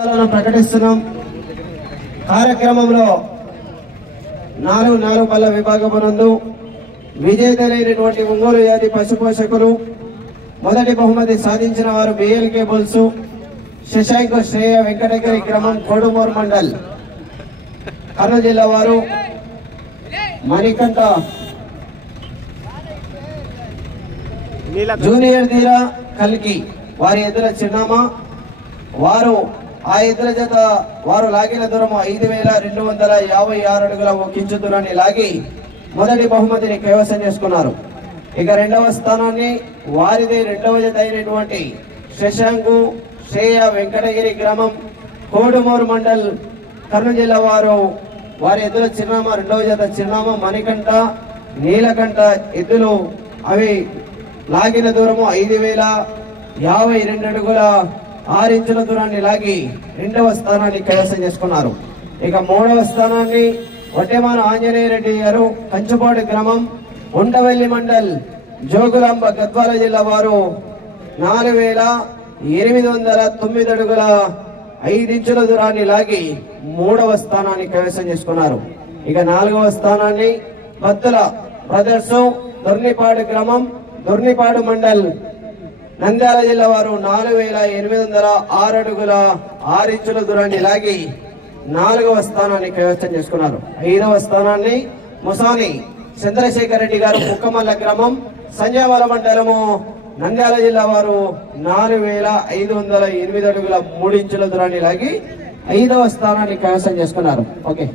ప్రకటిస్తున్నాం. కార్యక్రమంలో 4 పల్ల విభాగమునందు విజేతలైనటువంటి ఒంగోలు జాతి పశుపోషకులు మొదటి బహుమతి సాధించిన వారు బిఎల్ కేబుల్స్ శశాంక్ శ్రేయ వెంకటగిరి క్రమం కోడుమూరు మండల్ కర్నూలు జిల్లా వారు మణికంఠ జూనియర్ ధీర కల్కి వారి ఎదుర చిరునామా వారు ఆ ఎదుర జత వారు లాగిన దూరం 5256 అడుగుల కించు దూరాన్ని లాగి మొదటి బహుమతిని కైవసం చేసుకున్నారు. ఇక రెండవ స్థానాన్ని వారిదే రెండవ జత అయినటువంటి శశాంకు శ్రేయ వెంకటగిరి గ్రామం కోడుమూరు మండల్ కర్నూలు జిల్లా వారు వారి ఎద్దుల చిరునామా రెండవ జత చిరునామా మణికంఠ నీలకంఠ ఎద్దులు అవి లాగిన దూరము 5052 అడుగుల 6 ఇంచుల దూరాన్ని లాగి రెండవ స్థానాన్ని కైవసం చేసుకున్నారు. ఇక మూడవ స్థానాన్ని వడ్డెమాన ఆంజనేయ రెడ్డి గారు కంచుపాడు గ్రామం ఉండవెల్లి మండల్ జోగులాంబ గద్వాల జిల్లా వారు 4809 అడుగుల 5 ఇంచుల దూరాన్ని లాగి మూడవ స్థానాన్ని కైవసం చేసుకున్నారు. ఇక నాలుగవ స్థానాన్ని బత్తుల బ్రదర్స్ దొర్నిపాడు గ్రామం దొర్నిపాడు మండల్ నంద్యాల జిల్లా వారు 4806 అడుగుల 6 ఇంచుల దూరాన్ని లాగి 4వ స్థానాన్ని కైవసం చేసుకున్నారు. 5వ స్థానాన్ని ముసాని చంద్రశేఖర్ రెడ్డి గారు కుక్కమల్ల గ్రామం సంజయవాల మండలము నంద్యాల జిల్లా వారు 4508 అడుగుల 3 ఇంచుల దూరాన్ని లాగి 5వ స్థానాన్ని కైవసం చేసుకున్నారు. ఓకే.